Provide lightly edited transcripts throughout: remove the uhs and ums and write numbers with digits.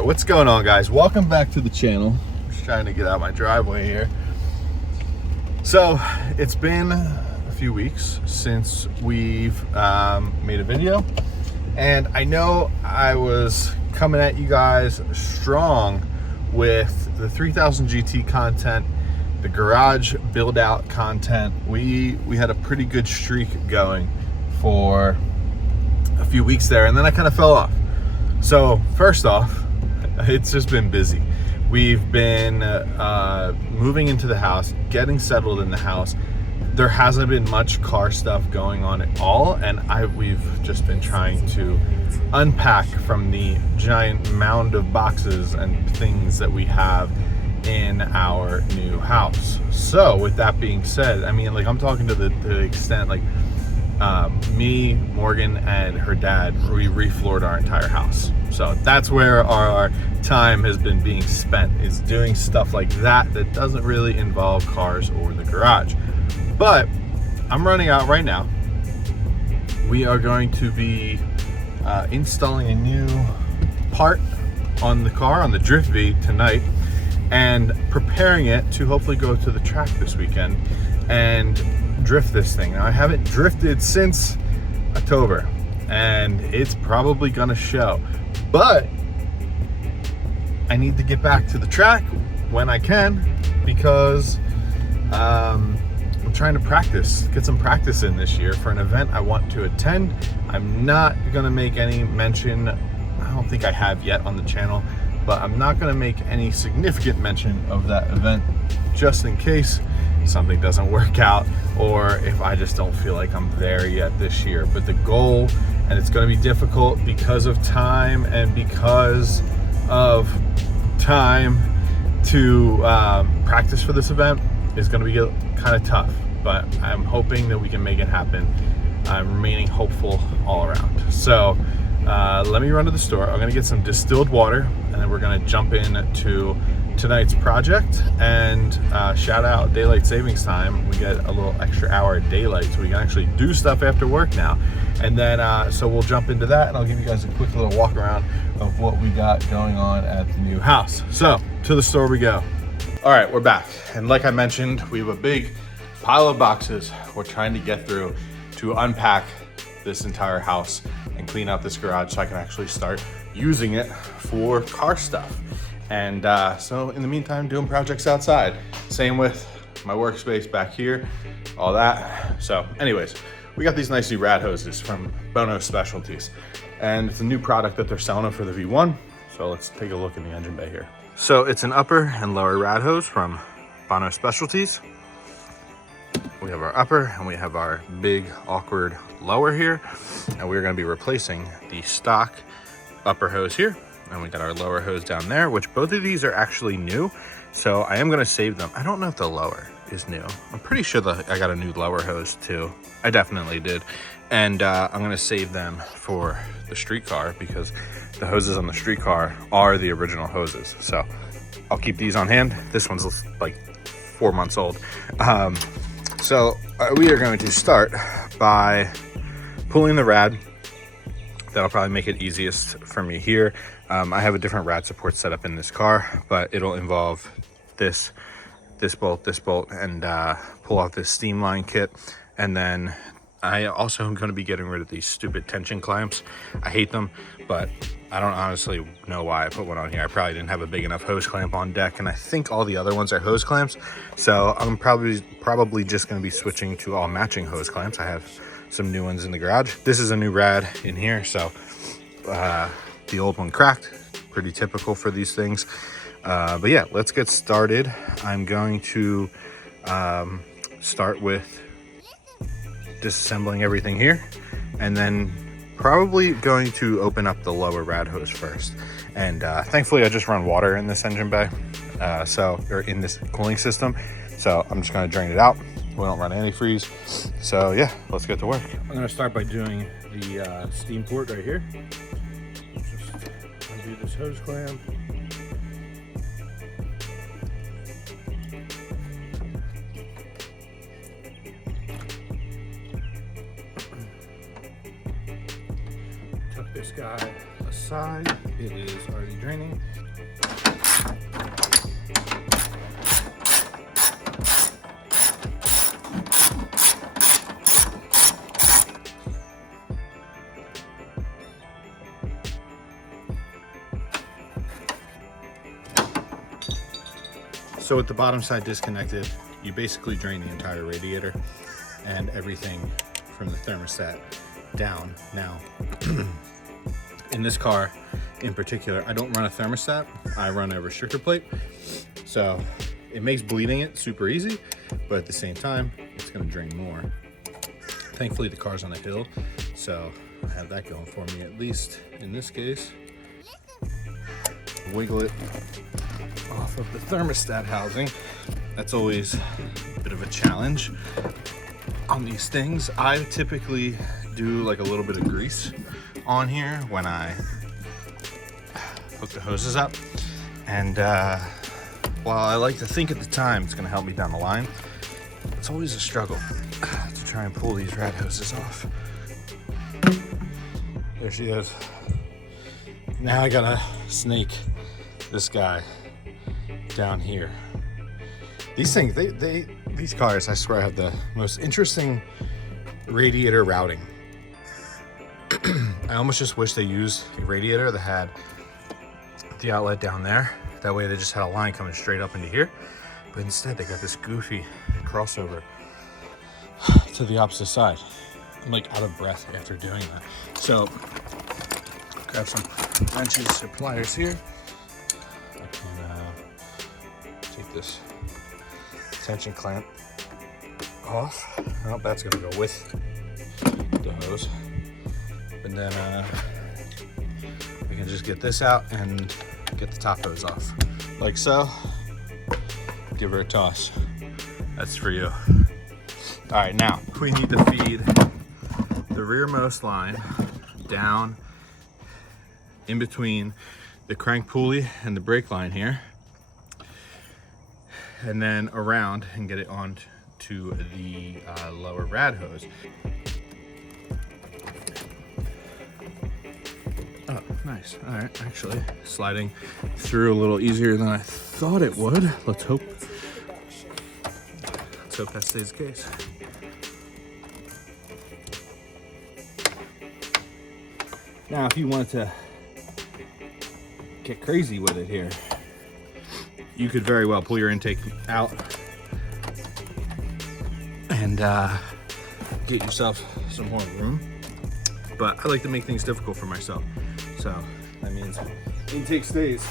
right, what's going on, guys? Welcome back to the channel. Just trying to get out my driveway here. So it's been a few weeks since we've made a video, and I know I was coming at you guys strong with the 3000 GT content, the garage build out content. We had a pretty good streak going for a few weeks there, and then I kind of fell off. So first off, it's just been busy. We've been moving into the house, getting settled in the house. There hasn't been much car stuff going on at all, and we've just been trying to unpack from the giant mound of boxes and things that we have in our new house. So with that being said, I mean, like, I'm talking to the extent, like, me, Morgan, and her dad, we refloored our entire house. So that's where our time has been being spent, is doing stuff like that doesn't really involve cars or the garage. But I'm running out right now. We are going to be installing a new part on the car, on the CTS-V tonight, and preparing it to hopefully go to the track this weekend and drift this thing. Now, I haven't drifted since October, and it's probably gonna show, but I need to get back to the track when I can, because I'm trying to practice, get some practice in this year for an event I want to attend. I'm not gonna make any mention, I don't think I have yet on the channel, but I'm not gonna make any significant mention of that event, just in case something doesn't work out, or if I just don't feel like I'm there yet this year. But the goal, and it's going to be difficult because of time and because of time to practice for this event, is going to be kind of tough, but I'm hoping that we can make it happen. I'm remaining hopeful all around. So let me run to the store. I'm going to get some distilled water, and then we're going to jump into tonight's project. And shout out daylight savings time. We get a little extra hour of daylight, so we can actually do stuff after work now. And then so we'll jump into that, and I'll give you guys a quick little walk around of what we got going on at the new house. So to the store we go. All right, we're back, and like I mentioned, we have a big pile of boxes we're trying to get through to unpack this entire house and clean out this garage so I can actually start using it for car stuff. And so in the meantime, doing projects outside. Same with my workspace back here, all that. So anyways, we got these nice new rad hoses from Bono Specialties, and it's a new product that they're selling for the V1. So let's take a look in the engine bay here. So it's an upper and lower rad hose from Bono Specialties. We have our upper and we have our big awkward lower here, and we're going to be replacing the stock upper hose here, and we got our lower hose down there, which both of these are actually new, so I am going to save them. I don't know if the lower is new. I'm pretty sure that I got a new lower hose too. I definitely did. And I'm going to save them for the street car, because the hoses on the street car are the original hoses. So I'll keep these on hand. This one's like 4 months old. So we are going to start by pulling the rad. That'll probably make it easiest for me here. I have a different rad support set up in this car, but it'll involve this bolt, and pull off this steam line kit. And then I also am going to be getting rid of these stupid tension clamps. I hate them, but I don't honestly know why I put one on here. I probably didn't have a big enough hose clamp on deck, and I think all the other ones are hose clamps. So I'm probably just going to be switching to all matching hose clamps. I have some new ones in the garage. This is a new rad in here, so the old one cracked. Pretty typical for these things. But yeah, let's get started. I'm going to start with disassembling everything here, and then probably going to open up the lower rad hose first. And thankfully I just run water in this engine bay, or in this cooling system, so I'm just going to drain it out. We don't run antifreeze. So yeah, let's get to work. I'm going to start by doing the steam port right here. Just undo this hose clamp. Tuck this guy aside. It is already drained. draining. So with the bottom side disconnected, you basically drain the entire radiator and everything from the thermostat down. Now, in this car in particular, I don't run a thermostat, I run a restrictor plate. So it makes bleeding it super easy, but at the same time, it's gonna drain more. Thankfully the car's on a hill, so I have that going for me, at least in this case. Wiggle it off of the thermostat housing. That's always a bit of a challenge on these things. I typically do like a little bit of grease on here when I hook the hoses up. And while I like to think at the time it's gonna help me down the line, it's always a struggle to try and pull these rad hoses off. There she is. Now I gotta snake this guy down here. These things, these cars, I swear, have the most interesting radiator routing. I almost just wish they used a radiator that had the outlet down there. That way they just had a line coming straight up into here. But instead they got this goofy crossover to the opposite side. I'm like out of breath after doing that. So grab some wrenches or pliers here. I can take this tension clamp off. Well, that's gonna go with the hose. And then we can just get this out and get the top hose off. Like so. Give her a toss. That's for you. All right, now we need to feed the rearmost line down in between the crank pulley and the brake line here, and then around and get it on to the lower rad hose. Oh, nice. All right, actually sliding through a little easier than I thought it would. Let's hope that stays the case. Now, if you wanted to get crazy with it here, you could very well pull your intake out and get yourself some more room. But I like to make things difficult for myself. So that means intake stays.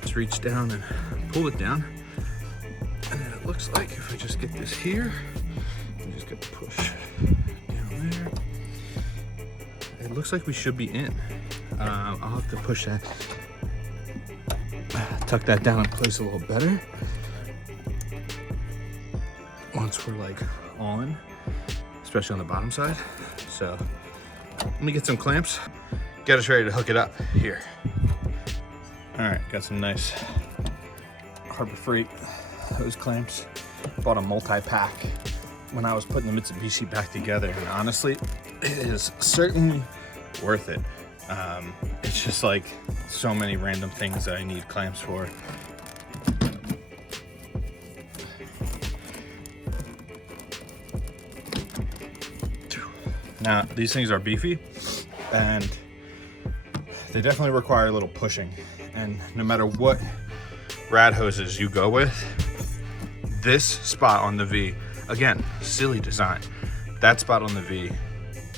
Just reach down and pull it down. And then it looks like if I just get this here, and just get the push down there, it looks like we should be in. I'll have to push that, tuck that down in place a little better. Once we're like on, especially on the bottom side. So let me get some clamps, get us ready to hook it up here. All right, got some nice Harbor Freight hose clamps. Bought a multi-pack when I was putting the Mitsubishi back together, and honestly, it is certainly worth it. It's just like so many random things that I need clamps for. Now, these things are beefy and they definitely require a little pushing. And no matter what rad hoses you go with, this spot on the V, again, silly design, that spot on the V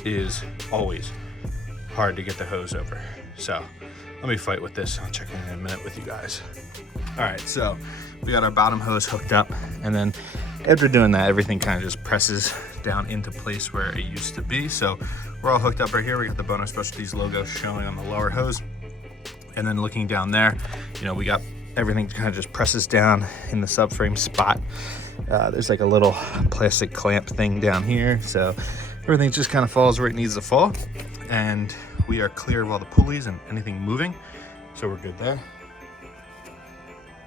is always hard to get the hose over. So let me fight with this. I'll check in a minute with you guys. All right, so we got our bottom hose hooked up, and then after doing that, everything kind of just presses down into place where it used to be. So we're all hooked up right here. We got the Bono Specialties logo showing on the lower hose. And then looking down there, you know, we got everything kind of just presses down in the subframe spot. There's like a little plastic clamp thing down here. So everything just kind of falls where it needs to fall. And we are clear of all the pulleys and anything moving. So we're good there.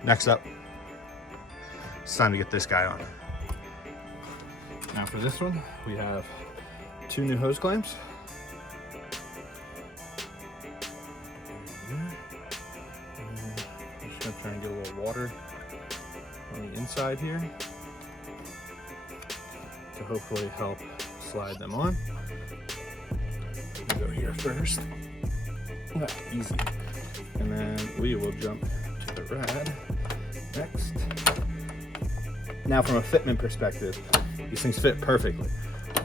Next up, it's time to get this guy on. Now for this one, we have 2 new hose clamps. I'm just gonna try and get a little water on the inside here to hopefully help slide them on. Go here first. Easy. And then we will jump to the rad next. Now from a fitment perspective, these things fit perfectly,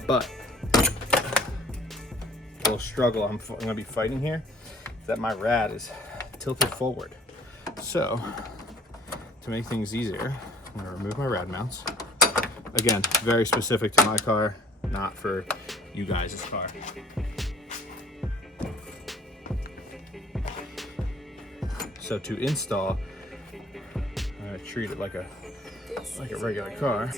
but a little struggle I'm gonna be fighting here is that my rad is tilted forward. So to make things easier, I'm gonna remove my rad mounts. Again, very specific to my car, not for you guys' car. So to install, I'm gonna treat it like a regular car.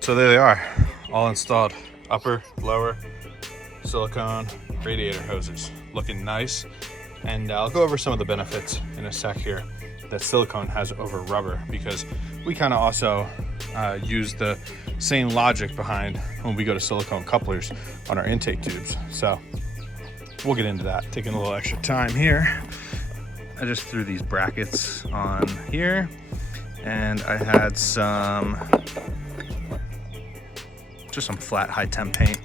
So there they are, all installed. Upper, lower, silicone radiator hoses, looking nice. And I'll go over some of the benefits in a sec here that silicone has over rubber, because we kind of also use the same logic behind when we go to silicone couplers on our intake tubes. So we'll get into that, taking a little extra time here. I just threw these brackets on here, and I had just some flat high temp paint.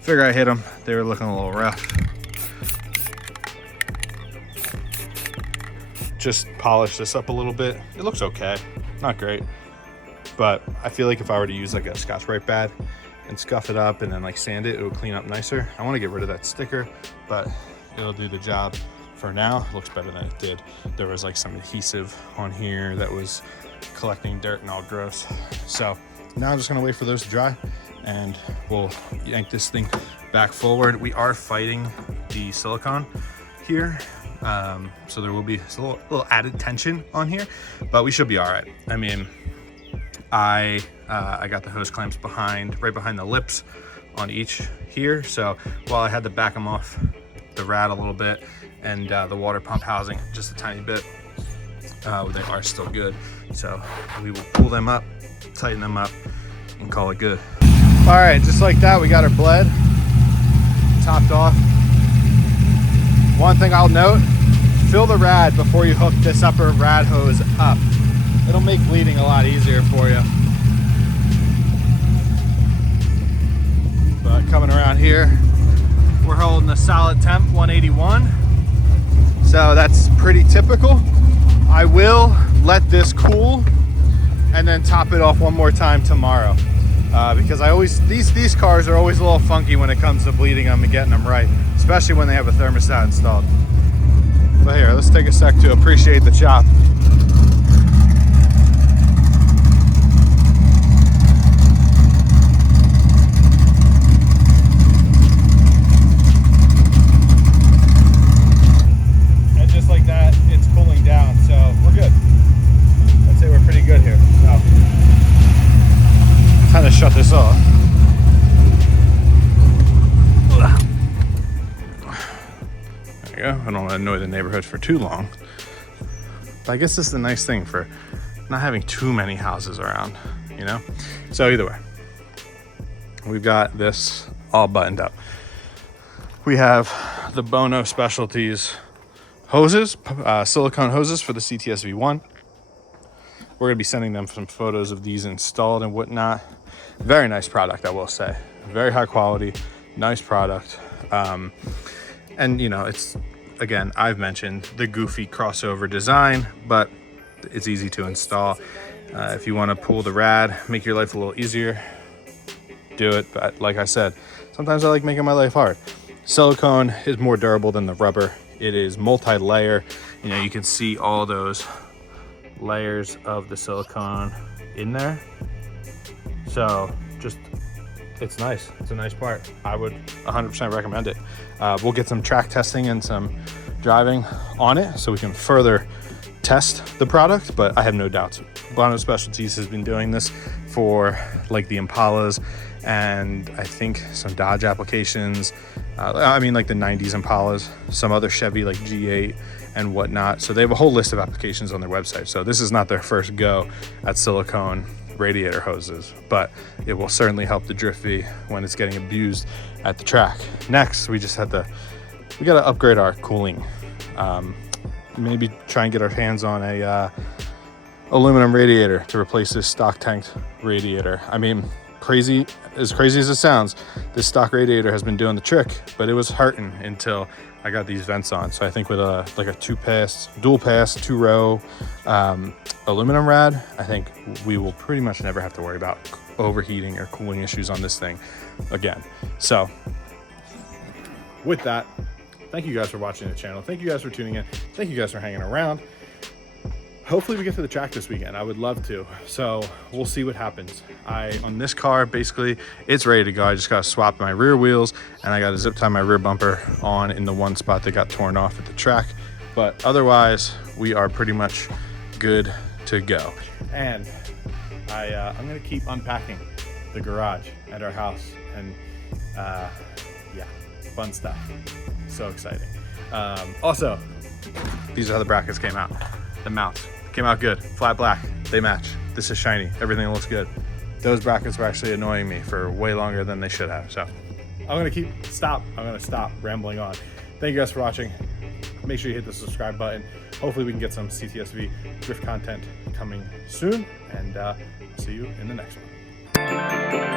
Figure I hit them, they were looking a little rough. Just polish this up a little bit. It looks okay, not great, but I feel like if I were to use like a Scotch-Brite pad and scuff it up and then like sand it, it would clean up nicer. I want to get rid of that sticker, but it'll do the job for now. It looks better than it did. There was like some adhesive on here that was collecting dirt and all gross. So now I'm just gonna wait for those to dry and we'll yank this thing back forward. We are fighting the silicone here. So there will be a little added tension on here, but we should be all right. I mean, I got the hose clamps right behind the lips on each here. So while I had to back them off the rad a little bit and the water pump housing just a tiny bit, they are still good. So we will pull them up, tighten them up, and call it good. All right, just like that, we got our bled topped off. One thing I'll note, fill the rad before you hook this upper rad hose up. It'll make bleeding a lot easier for you. But coming around here, we're holding a solid temp 181. So that's pretty typical. I will let this cool and then top it off one more time tomorrow. Because these cars are always a little funky when it comes to bleeding them and getting them right, especially when they have a thermostat installed. But here, let's take a sec to appreciate the chop. And just like that, it's cooling down, so we're good. I'd say we're pretty good here. So, time to shut this off. There you go. I don't want to annoy the neighborhood for too long. But I guess this is the nice thing for not having too many houses around, you know? So either way, we've got this all buttoned up. We have the Bono Specialties hoses, silicone hoses for the CTS-V1. We're going to be sending them some photos of these installed and whatnot. Very nice product, I will say. Very high quality, nice product. And you know, it's, again, I've mentioned the goofy crossover design, but it's easy to install. If you want to pull the rad, make your life a little easier, do it. But like I said, sometimes I like making my life hard. Silicone is more durable than the rubber. It is multi-layer. You know, you can see all those layers of the silicone in there. So just, it's nice. It's a nice part. I would 100% recommend it. We'll get some track testing and some driving on it so we can further test the product, but I have no doubts. Bono Specialties has been doing this for like the Impalas and I think some Dodge applications. I mean, like the 90s Impalas, some other Chevy like G8 and whatnot. So they have a whole list of applications on their website. So this is not their first go at silicone radiator hoses, but it will certainly help the Drift-V when it's getting abused at the track. Next, we got to upgrade our cooling. Maybe try and get our hands on a aluminum radiator to replace this stock tanked radiator. I mean, as crazy as it sounds, this stock radiator has been doing the trick, but it was hurting until I got these vents on. So I think with a dual pass, 2-row aluminum rad, I think we will pretty much never have to worry about overheating or cooling issues on this thing again. So with that, thank you guys for watching the channel. Thank you guys for tuning in. Thank you guys for hanging around. Hopefully we get to the track this weekend. I would love to. So we'll see what happens. On this car, basically, it's ready to go. I just got to swap my rear wheels and I got to zip tie my rear bumper on in the one spot that got torn off at the track. But otherwise, we are pretty much good to go. And I'm gonna keep unpacking the garage at our house, and yeah, fun stuff. So exciting. Also, these are how the brackets came out. The mounts came out good, flat black, they match. This is shiny, everything looks good. Those brackets were actually annoying me for way longer than they should have. So I'm gonna stop rambling on. Thank you guys for watching. Make sure you hit the subscribe button. Hopefully we can get some CTS-V drift content coming soon, and see you in the next one.